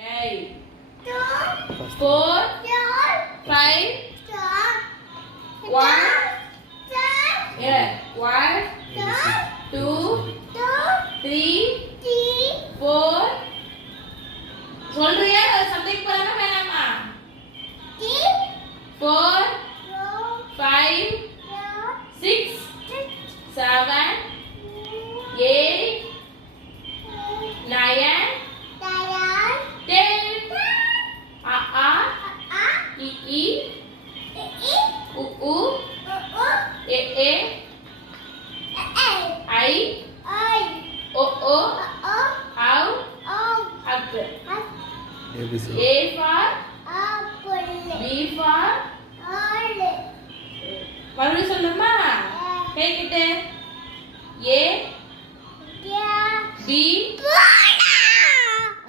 8 4 5 1 yeah 1 2 3 4 சொல்றியா something பண்ணா வேணாமா 4 5 6 7 8 9 10 a i u e I o au apple A for B for மறுபடியும் சொல்லுமா கேக்கிட்டு A B